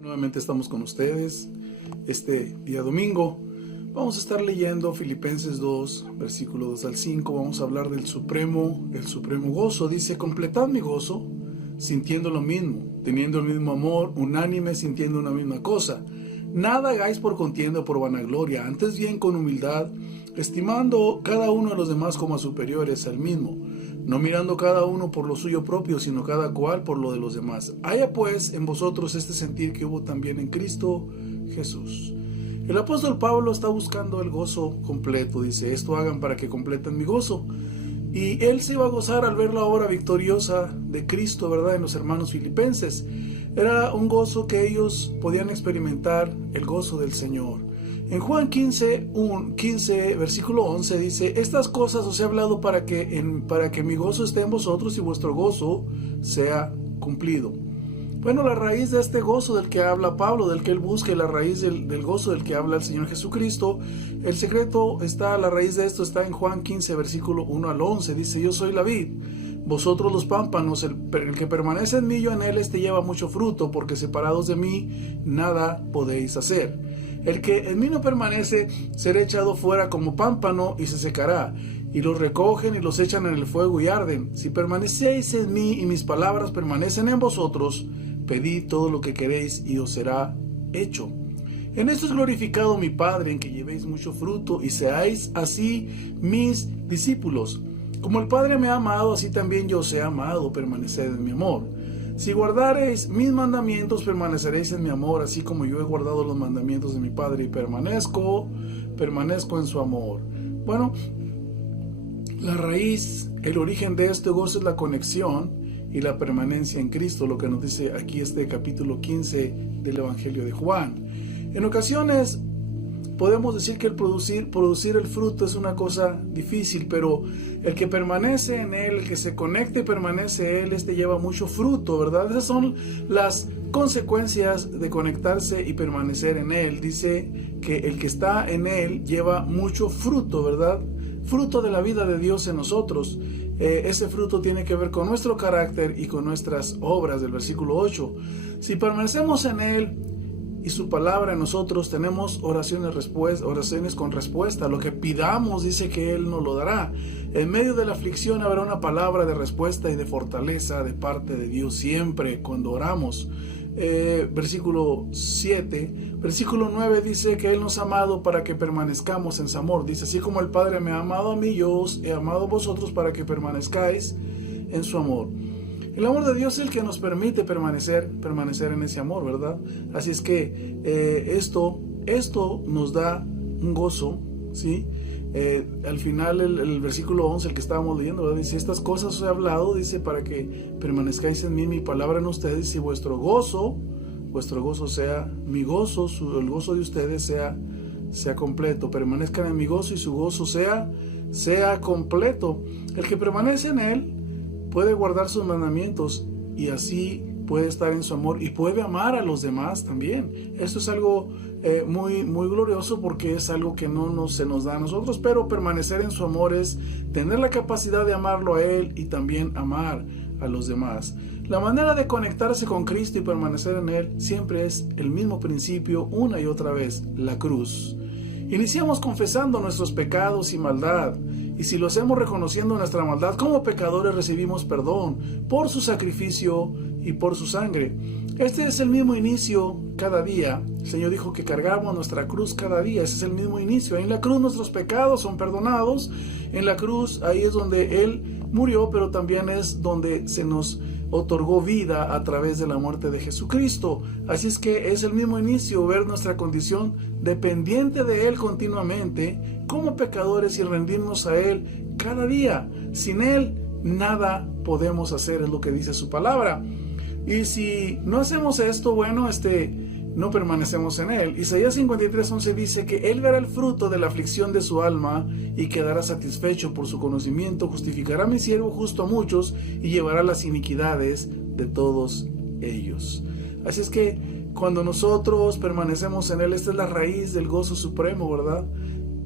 Nuevamente estamos con ustedes este día domingo. Vamos a estar leyendo Filipenses 2, versículo 2 al 5. Vamos a hablar del supremo gozo. Dice: completad mi gozo, sintiendo lo mismo, teniendo el mismo amor, unánime, sintiendo una misma cosa. Nada hagáis por contienda o por vanagloria, antes bien con humildad, estimando cada uno a los demás como a superiores al mismo, no mirando cada uno por lo suyo propio, sino cada cual por lo de los demás. Haya pues en vosotros este sentir que hubo también en Cristo Jesús. El apóstol Pablo está buscando el gozo completo. Dice: esto hagan para que completen mi gozo. Y él se iba a gozar al ver la obra victoriosa de Cristo, ¿verdad?, en los hermanos filipenses. Era un gozo que ellos podían experimentar, el gozo del Señor. En Juan 15, versículo 11 dice: estas cosas os he hablado para que mi gozo esté en vosotros y vuestro gozo sea cumplido. Bueno, la raíz de este gozo del que habla Pablo, del que él busca, y la raíz del gozo del que habla el Señor Jesucristo, el secreto está, la raíz de esto está en Juan 15, versículo 1 al 11. Dice: yo soy la vid, vosotros los pámpanos, el que permanece en mí, yo en él, este lleva mucho fruto, porque separados de mí nada podéis hacer. El que en mí no permanece será echado fuera como pámpano y se secará, y los recogen y los echan en el fuego y arden. Si permanecéis en mí y mis palabras permanecen en vosotros, pedid todo lo que queréis y os será hecho. En esto es glorificado mi Padre, en que llevéis mucho fruto y seáis así mis discípulos. Como el Padre me ha amado, así también yo os he amado, permaneced en mi amor. Si guardareis mis mandamientos, permaneceréis en mi amor, así como yo he guardado los mandamientos de mi Padre y permanezco en su amor. Bueno, la raíz, el origen de este gozo es la conexión y la permanencia en Cristo, lo que nos dice aquí este capítulo 15 del Evangelio de Juan. En ocasiones podemos decir que el producir el fruto es una cosa difícil, pero el que permanece en él, el que se conecta y permanece en él, lleva mucho fruto, ¿verdad? Esas son las consecuencias de conectarse y permanecer en él. Dice que el que está en él lleva mucho fruto, ¿verdad? Fruto de la vida de Dios en nosotros. Ese fruto tiene que ver con nuestro carácter y con nuestras obras, del versículo 8. Si permanecemos en él y su palabra en nosotros, tenemos oraciones con respuesta. Lo que pidamos, dice que él nos lo dará. En medio de la aflicción habrá una palabra de respuesta y de fortaleza de parte de Dios siempre cuando oramos. Versículo 7. Versículo 9 dice que él nos ha amado para que permanezcamos en su amor. Dice: así como el Padre me ha amado a mí, yo os he amado a vosotros para que permanezcáis en su amor. El amor de Dios es el que nos permite permanecer en ese amor, ¿verdad? Así es que esto nos da un gozo, ¿sí? Al final el versículo 11, el que estábamos leyendo, ¿verdad?, dice: estas cosas os he hablado, dice, para que permanezcáis en mí, mi palabra en ustedes, y vuestro gozo sea mi gozo, el gozo de ustedes sea completo. Permanezcan en mi gozo y su gozo sea completo. El que permanece en él puede guardar sus mandamientos y así puede estar en su amor y puede amar a los demás también. Esto es algo muy, muy glorioso, porque es algo que no se nos da a nosotros, pero permanecer en su amor es tener la capacidad de amarlo a él y también amar a los demás. La manera de conectarse con Cristo y permanecer en él siempre es el mismo principio, una y otra vez: la cruz. Iniciamos confesando nuestros pecados y maldad, y si lo hacemos reconociendo nuestra maldad, como pecadores recibimos perdón por su sacrificio y por su sangre. Este es el mismo inicio cada día. El Señor dijo que cargamos nuestra cruz cada día. Ese es el mismo inicio. En la cruz nuestros pecados son perdonados. En la cruz, ahí es donde Él murió, pero también es donde se nos otorgó vida a través de la muerte de Jesucristo. Así es que es el mismo inicio, ver nuestra condición dependiente de Él continuamente como pecadores y rendirnos a Él cada día. Sin Él nada podemos hacer, es lo que dice su palabra. Y si no hacemos esto, bueno, no permanecemos en él. Isaías 53:11 dice que él verá el fruto de la aflicción de su alma y quedará satisfecho por su conocimiento. Justificará a mi siervo justo a muchos y llevará las iniquidades de todos ellos. Así es que cuando nosotros permanecemos en él, esta es la raíz del gozo supremo, ¿verdad?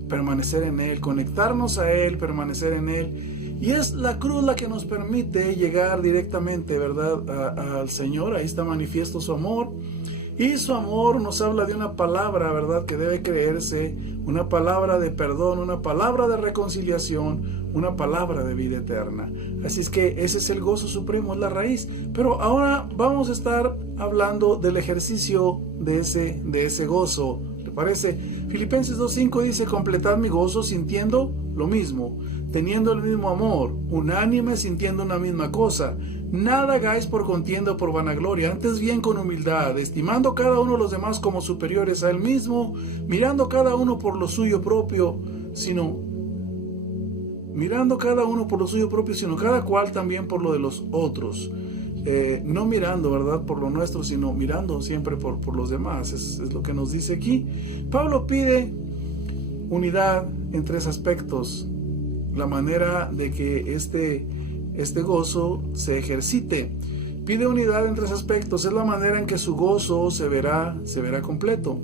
Permanecer en él, conectarnos a él, permanecer en él. Y es la cruz la que nos permite llegar directamente, ¿verdad?, al Señor. Ahí está manifiesto su amor. Y su amor nos habla de una palabra, ¿verdad?, que debe creerse, una palabra de perdón, una palabra de reconciliación, una palabra de vida eterna. Así es que ese es el gozo supremo, es la raíz. Pero ahora vamos a estar hablando del ejercicio de ese gozo. ¿Te parece? Filipenses 2:5 dice: completad mi gozo sintiendo lo mismo, teniendo el mismo amor, unánime, sintiendo una misma cosa. Nada hagáis por contienda o por vanagloria, antes bien con humildad, estimando cada uno a los demás como superiores a él mismo, mirando cada uno por lo suyo propio, sino cada cual también por lo de los otros. No mirando, ¿verdad?, por lo nuestro, sino mirando siempre por los demás. Es lo que nos dice aquí. Pablo pide unidad en tres aspectos. La manera de que este gozo se ejercite. Pide unidad en tres aspectos. Es la manera en que su gozo se verá completo.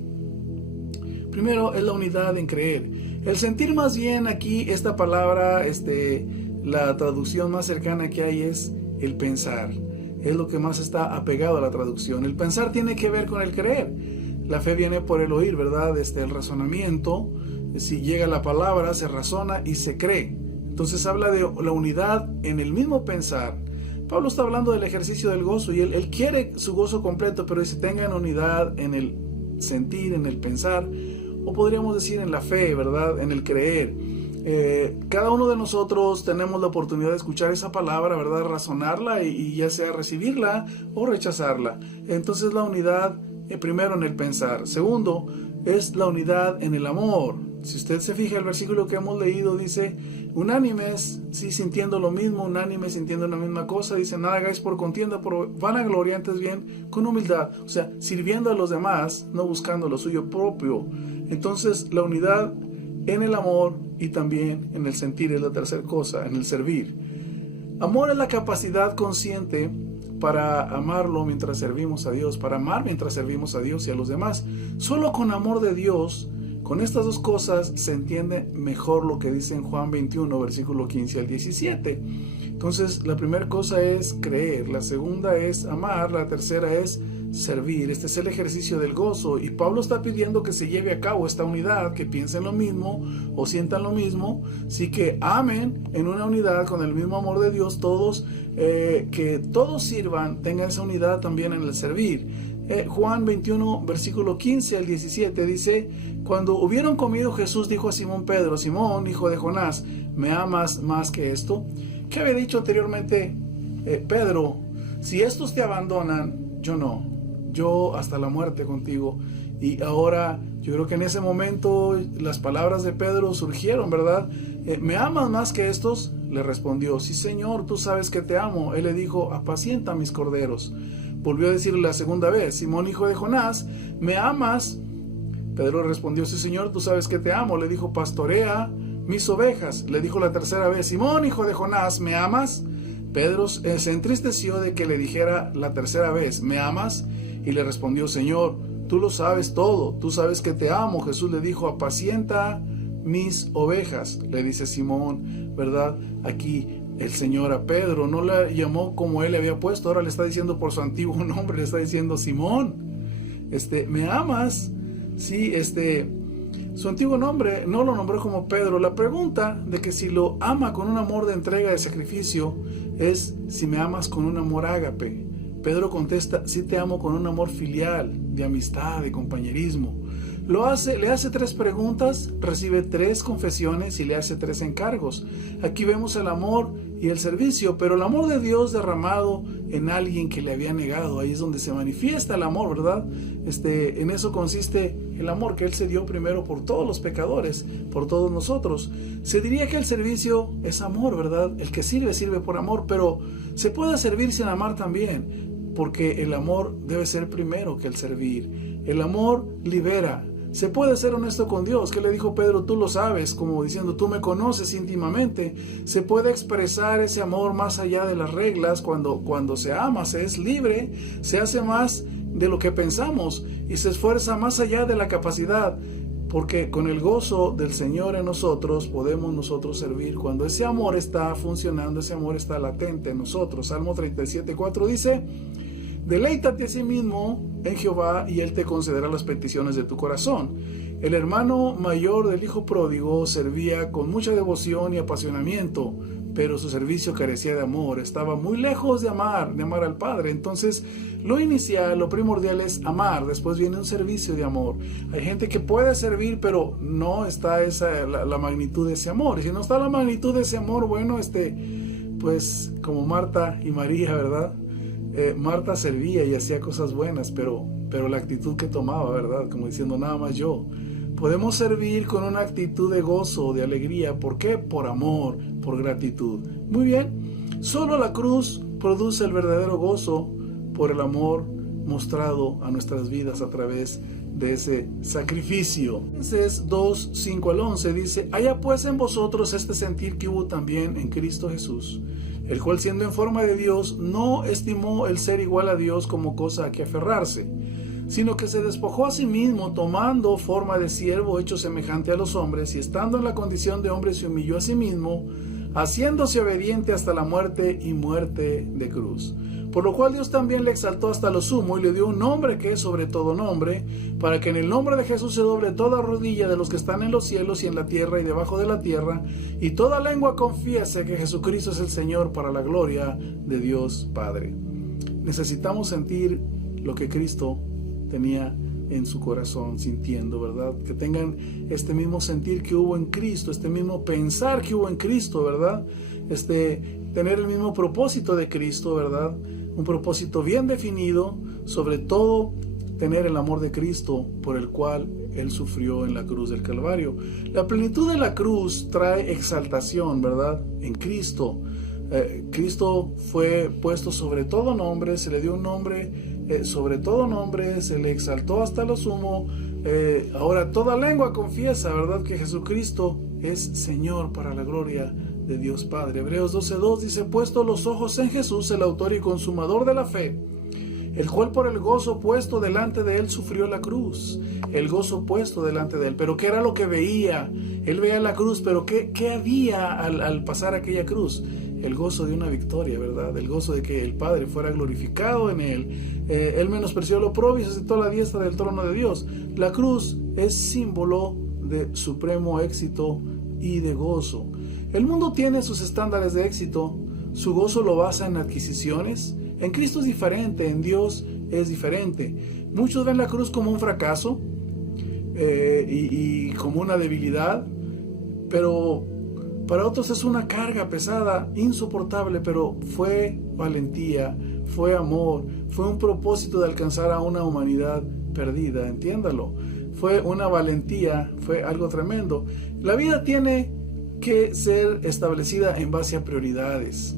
Primero es la unidad en creer. El sentir, más bien aquí esta palabra, la traducción más cercana que hay es el pensar. Es lo que más está apegado a la traducción. El pensar tiene que ver con el creer. La fe viene por el oír, ¿verdad? El razonamiento. Si llega la palabra, se razona y se cree. Entonces habla de la unidad en el mismo pensar. Pablo está hablando del ejercicio del gozo y él quiere su gozo completo, pero dice: tengan unidad en el sentir, en el pensar, o podríamos decir en la fe, ¿verdad?, en el creer. Cada uno de nosotros tenemos la oportunidad de escuchar esa palabra, ¿verdad?, razonarla y ya sea recibirla o rechazarla. Entonces la unidad, primero en el pensar. Segundo, es la unidad en el amor. Si usted se fija, el versículo que hemos leído dice: unánimes, sí, sintiendo lo mismo, unánimes, sintiendo una misma cosa. Dice: nada hagáis por contienda, por vanagloria, antes bien con humildad. O sea, sirviendo a los demás, no buscando lo suyo propio. Entonces, la unidad en el amor y también en el sentir es la tercera cosa, en el servir. Amor es la capacidad consciente para amarlo mientras servimos a Dios, para amar mientras servimos a Dios y a los demás. Solo con amor de Dios, con estas dos cosas, se entiende mejor lo que dice en Juan 21, versículo 15 al 17. Entonces, la primera cosa es creer, la segunda es amar, la tercera es servir. Este es el ejercicio del gozo, y Pablo está pidiendo que se lleve a cabo esta unidad, que piensen lo mismo o sientan lo mismo, sí, que amen en una unidad con el mismo amor de Dios todos, que todos sirvan, tengan esa unidad también en el servir. Juan 21, versículo 15 al 17 dice: cuando hubieron comido, Jesús dijo a Simón Pedro: Simón, hijo de Jonás, ¿me amas más que esto? ¿Qué había dicho anteriormente Pedro? Si estos te abandonan, yo no, yo hasta la muerte contigo. Y ahora yo creo que en ese momento las palabras de Pedro surgieron, ¿verdad? ¿Me amas más que estos? Le respondió: sí, Señor, tú sabes que te amo. Él le dijo: apacienta mis corderos. Volvió a decirle la segunda vez: Simón, hijo de Jonás, ¿me amas? Pedro respondió: sí, Señor, tú sabes que te amo. Le dijo: pastorea mis ovejas. Le dijo la tercera vez: Simón, hijo de Jonás, ¿me amas? Pedro se entristeció de que le dijera la tercera vez: ¿me amas? Y le respondió: Señor, tú lo sabes todo, tú sabes que te amo. Jesús le dijo: apacienta mis ovejas. Le dice Simón, ¿verdad? Aquí el Señor a Pedro no le llamó como él le había puesto, ahora le está diciendo por su antiguo nombre, le está diciendo: Simón, ¿me amas? Sí, su antiguo nombre no lo nombró como Pedro. La pregunta de que si lo ama con un amor de entrega, de sacrificio, es si me amas con un amor ágape. Pedro contesta: sí, te amo con un amor filial, de amistad, de compañerismo. Le hace tres preguntas, recibe tres confesiones y le hace tres encargos. Aquí vemos el amor y el servicio, pero el amor de Dios derramado en alguien que le había negado. Ahí es donde se manifiesta el amor, ¿verdad? En eso consiste el amor, que Él se dio primero por todos los pecadores, por todos nosotros. Se diría que el servicio es amor, ¿verdad? El que sirve, sirve por amor, pero se puede servir sin amar también, porque el amor debe ser primero que el servir. El amor libera. Se puede ser honesto con Dios. ¿Qué le dijo Pedro? Tú lo sabes, como diciendo: tú me conoces íntimamente. Se puede expresar ese amor más allá de las reglas. Cuando se ama, se es libre, se hace más de lo que pensamos y se esfuerza más allá de la capacidad, porque con el gozo del Señor en nosotros podemos nosotros servir. Cuando ese amor está funcionando, ese amor está latente en nosotros. Salmo 37:4 dice: Deleítate a sí mismo en Jehová y Él te concederá las peticiones de tu corazón. El hermano mayor del hijo pródigo servía con mucha devoción y apasionamiento, pero su servicio carecía de amor, estaba muy lejos de amar al Padre. Entonces, lo inicial, lo primordial es amar, después viene un servicio de amor. Hay gente que puede servir, pero no está la magnitud de ese amor. Y si no está la magnitud de ese amor, bueno, pues como Marta y María, ¿verdad? Marta servía y hacía cosas buenas, pero la actitud que tomaba, ¿verdad? Como diciendo, nada más yo. Podemos servir con una actitud de gozo, de alegría. ¿Por qué? Por amor, por gratitud. Muy bien. Solo la cruz produce el verdadero gozo por el amor mostrado a nuestras vidas a través de ese sacrificio. Filipenses 2, 5 al 11 dice: haya pues en vosotros este sentir que hubo también en Cristo Jesús, el cual siendo en forma de Dios, no estimó el ser igual a Dios como cosa a que aferrarse, sino que se despojó a sí mismo, tomando forma de siervo hecho semejante a los hombres, y estando en la condición de hombre se humilló a sí mismo, haciéndose obediente hasta la muerte y muerte de cruz. Por lo cual Dios también le exaltó hasta lo sumo y le dio un nombre que es sobre todo nombre, para que en el nombre de Jesús se doble toda rodilla de los que están en los cielos y en la tierra y debajo de la tierra, y toda lengua confiese que Jesucristo es el Señor, para la gloria de Dios Padre. Necesitamos sentir lo que Cristo tenía en su corazón, sintiendo, ¿verdad? Que tengan este mismo sentir que hubo en Cristo, este mismo pensar que hubo en Cristo, ¿verdad? Tener el mismo propósito de Cristo, ¿verdad? Un propósito bien definido, sobre todo tener el amor de Cristo por el cual Él sufrió en la cruz del Calvario. La plenitud de la cruz trae exaltación, ¿verdad? En Cristo. Cristo fue puesto sobre todo nombre, se le dio un nombre sobre todo nombre, se le exaltó hasta lo sumo. Ahora toda lengua confiesa, ¿verdad?, que Jesucristo es Señor, para la gloria de Dios Padre. Hebreos 12:2 dice: puesto los ojos en Jesús, el autor y consumador de la fe, el cual por el gozo puesto delante de él sufrió la cruz. El gozo puesto delante de él. Pero ¿qué era lo que veía? Él veía la cruz, pero ¿qué había al pasar aquella cruz? El gozo de una victoria, ¿verdad? El gozo de que el Padre fuera glorificado en él. Él menospreció lo oprobio y se sentó a la diestra del trono de Dios. La cruz es símbolo de supremo éxito y de gozo. El mundo tiene sus estándares de éxito. Su gozo lo basa en adquisiciones. En Cristo es diferente, en Dios es diferente. Muchos ven la cruz como un fracaso y como una debilidad, pero para otros es una carga pesada, insoportable, pero fue valentía, fue amor, fue un propósito de alcanzar a una humanidad perdida, entiéndalo. Fue una valentía, fue algo tremendo. La vida tiene que ser establecida en base a prioridades.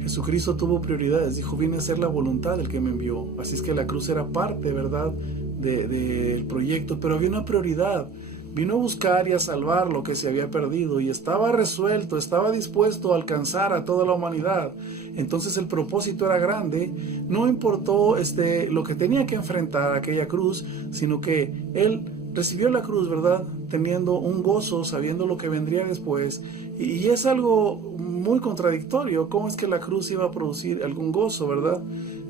Jesucristo tuvo prioridades, dijo: vine a hacer la voluntad del que me envió. Así es que la cruz era parte, ¿verdad?, del proyecto, pero había una prioridad. Vino a buscar y a salvar lo que se había perdido, y estaba resuelto, estaba dispuesto a alcanzar a toda la humanidad. Entonces el propósito era grande. No importó lo que tenía que enfrentar aquella cruz, sino que Él recibió la cruz, ¿verdad?, teniendo un gozo, sabiendo lo que vendría después. Y es algo muy contradictorio. ¿Cómo es que la cruz iba a producir algún gozo, verdad?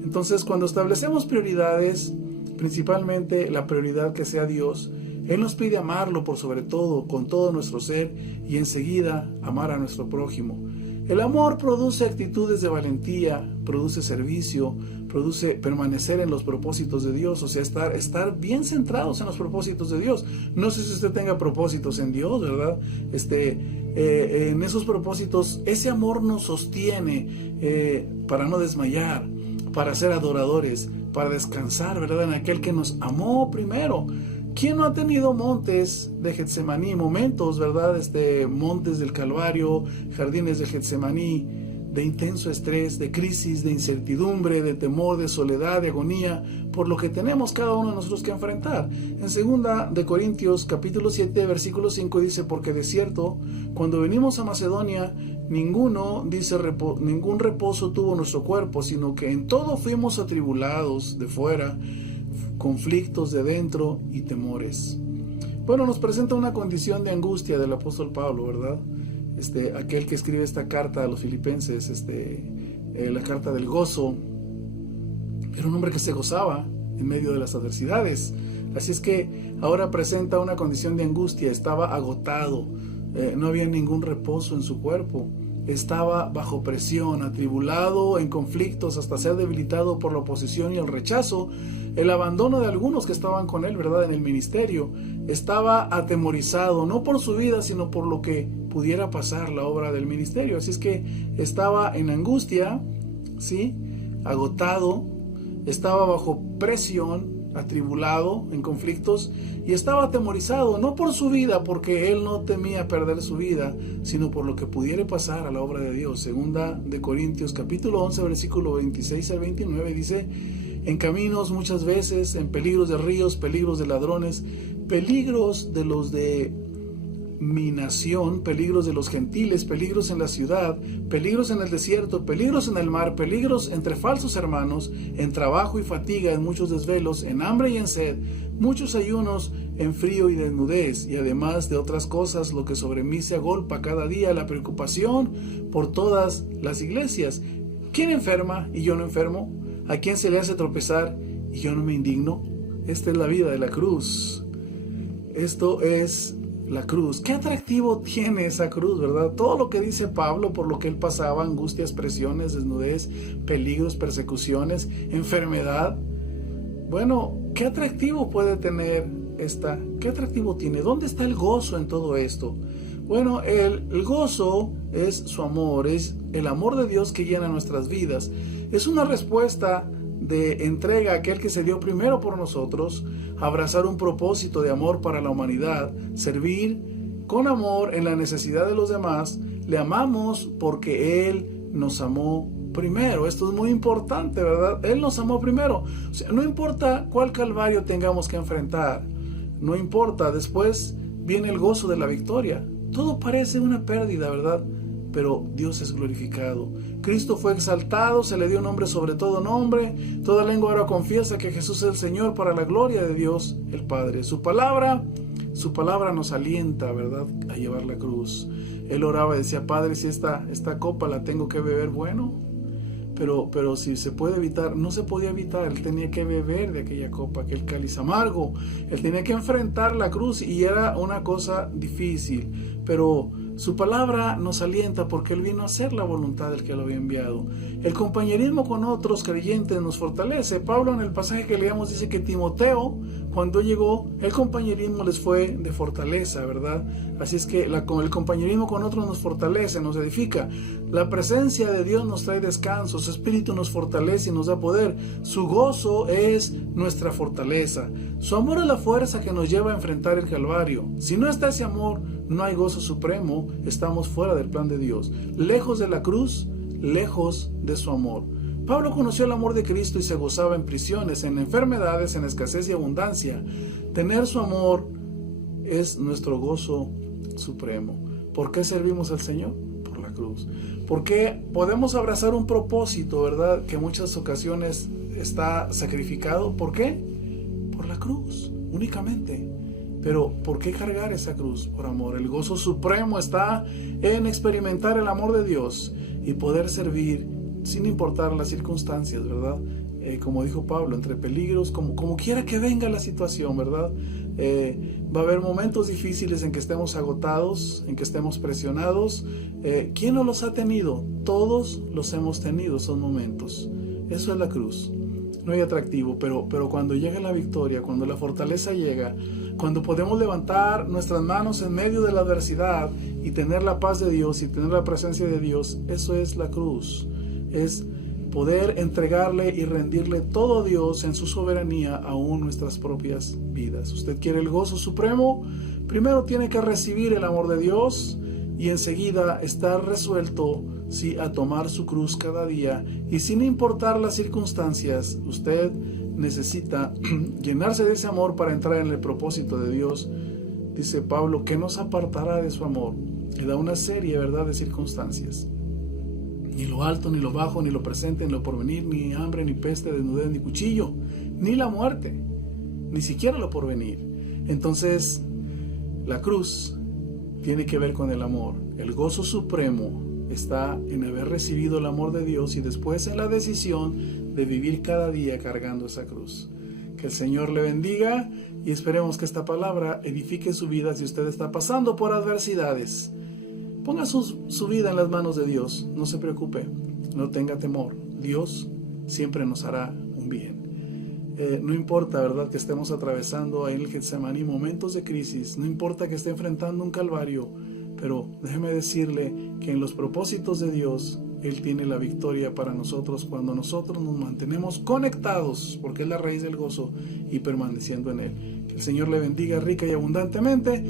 Entonces, cuando establecemos prioridades, principalmente la prioridad que sea Dios, Él nos pide amarlo por sobre todo, con todo nuestro ser, y enseguida amar a nuestro prójimo. El amor produce actitudes de valentía, produce servicio, produce permanecer en los propósitos de Dios, o sea, estar bien centrados en los propósitos de Dios. No sé si usted tenga propósitos en Dios, ¿verdad? En esos propósitos, ese amor nos sostiene para no desmayar, para ser adoradores, para descansar, ¿verdad?, en aquel que nos amó primero. ¿Quién no ha tenido montes de Getsemaní, momentos, ¿verdad?, montes del Calvario, jardines de Getsemaní, de intenso estrés, de crisis, de incertidumbre, de temor, de soledad, de agonía, por lo que tenemos cada uno de nosotros que enfrentar? En 2 de Corintios, capítulo 7, versículo 5 dice: porque de cierto, cuando venimos a Macedonia, ningún reposo tuvo nuestro cuerpo, sino que en todo fuimos atribulados de fuera, conflictos de dentro y temores. Bueno, nos presenta una condición de angustia del apóstol Pablo, ¿verdad? Aquel que escribe esta carta a los filipenses, la carta del gozo, Era un hombre que se gozaba en medio de las adversidades. Así es que ahora presenta una condición de angustia. Estaba agotado, no había ningún reposo en su cuerpo. Estaba bajo presión, atribulado, en conflictos, hasta ser debilitado por la oposición y el rechazo, el abandono de algunos que estaban con él, ¿verdad?, en el ministerio. Estaba atemorizado, no por su vida, sino por lo que pudiera pasar la obra del ministerio. Así es que estaba en angustia, ¿sí?, agotado, estaba bajo presión, atribulado, en conflictos, y estaba atemorizado, no por su vida, porque él no temía perder su vida, sino por lo que pudiera pasar a la obra de Dios. Segunda de Corintios capítulo 11, versículo 26 al 29 dice: en caminos muchas veces, en peligros de ríos, peligros de ladrones, peligros de los de mi nación, peligros de los gentiles, peligros en la ciudad, peligros en el desierto, peligros en el mar, peligros entre falsos hermanos, en trabajo y fatiga, en muchos desvelos, en hambre y en sed, muchos ayunos, en frío y desnudez, y además de otras cosas, lo que sobre mí se agolpa cada día, la preocupación por todas las iglesias. ¿Quién enferma y yo no enfermo? ¿A quién se le hace tropezar y yo no me indigno? Esta es la vida de la cruz. Esto es la cruz. Qué atractivo tiene esa cruz, ¿verdad? Todo lo que dice Pablo, por lo que él pasaba, angustias, presiones, desnudez, peligros, persecuciones, enfermedad. Bueno, qué atractivo puede tener qué atractivo tiene. ¿Dónde está el gozo en todo esto? Bueno, el gozo es su amor, es el amor de Dios que llena nuestras vidas. Es una respuesta de entrega a aquel que se dio primero por nosotros, abrazar un propósito de amor para la humanidad, servir con amor en la necesidad de los demás. Le amamos porque Él nos amó primero. Esto es muy importante, ¿verdad? Él nos amó primero. O sea, no importa cuál calvario tengamos que enfrentar, no importa, después viene el gozo de la victoria. Todo parece una pérdida, ¿verdad? Pero Dios es glorificado. Cristo fue exaltado, se le dio nombre sobre todo nombre. Toda lengua ahora confiesa que Jesús es el Señor, para la gloria de Dios el Padre. Su palabra nos alienta, ¿verdad?, a llevar la cruz. Él oraba y decía: Padre, si esta copa la tengo que beber, bueno, pero si se puede evitar, no se podía evitar. Él tenía que beber de aquella copa, aquel cáliz amargo. Él tenía que enfrentar la cruz y era una cosa difícil, pero su palabra nos alienta porque Él vino a hacer la voluntad del que lo había enviado. El compañerismo con otros creyentes nos fortalece. Pablo, en el pasaje que leíamos, dice que Timoteo, cuando llegó, el compañerismo les fue de fortaleza, ¿verdad? Así es que el compañerismo con otros nos fortalece, nos edifica. La presencia de Dios nos trae descanso, su Espíritu nos fortalece y nos da poder. Su gozo es nuestra fortaleza. Su amor es la fuerza que nos lleva a enfrentar el Calvario. Si no está ese amor, no hay gozo supremo, estamos fuera del plan de Dios, lejos de la cruz, lejos de su amor. Pablo conoció el amor de Cristo y se gozaba en prisiones, en enfermedades, en escasez y abundancia. Tener su amor es nuestro gozo supremo. ¿Por qué servimos al Señor? Por la cruz. Porque podemos abrazar un propósito, ¿verdad?, que en muchas ocasiones está sacrificado. ¿Por qué? Por la cruz, únicamente. Pero ¿por qué cargar esa cruz? Por amor. El gozo supremo está en experimentar el amor de Dios y poder servir sin importar las circunstancias, ¿verdad? Como dijo Pablo, entre peligros, como quiera que venga la situación, ¿verdad? Va a haber momentos difíciles en que estemos agotados, en que estemos presionados. ¿Quién no los ha tenido? Todos los hemos tenido esos momentos. Eso es la cruz. No hay atractivo, pero cuando llega la victoria, cuando la fortaleza llega, cuando podemos levantar nuestras manos en medio de la adversidad y tener la paz de Dios y tener la presencia de Dios, eso es la cruz. Es poder entregarle y rendirle todo a Dios en su soberanía, aún nuestras propias vidas. ¿Usted quiere el gozo supremo? Primero tiene que recibir el amor de Dios y enseguida estar resuelto, sí, a tomar su cruz cada día. Y sin importar las circunstancias, usted necesita llenarse de ese amor para entrar en el propósito de Dios. Dice Pablo, ¿qué nos apartará de su amor? Le da una serie, ¿verdad?, de circunstancias. Ni lo alto, ni lo bajo, ni lo presente, ni lo porvenir, ni hambre, ni peste, desnudez, ni cuchillo, ni la muerte, ni siquiera lo porvenir. Entonces, la cruz tiene que ver con el amor. El gozo supremo está en haber recibido el amor de Dios y después en la decisión de vivir cada día cargando esa cruz. Que el Señor le bendiga y esperemos que esta palabra edifique su vida si usted está pasando por adversidades. Ponga su vida en las manos de Dios, no se preocupe, no tenga temor, Dios siempre nos hará un bien. No importa, ¿verdad?, que estemos atravesando ahí en el Getsemaní momentos de crisis, no importa que esté enfrentando un calvario, pero déjeme decirle que en los propósitos de Dios, Él tiene la victoria para nosotros cuando nosotros nos mantenemos conectados, porque es la raíz del gozo, y permaneciendo en Él. Que el Señor le bendiga rica y abundantemente.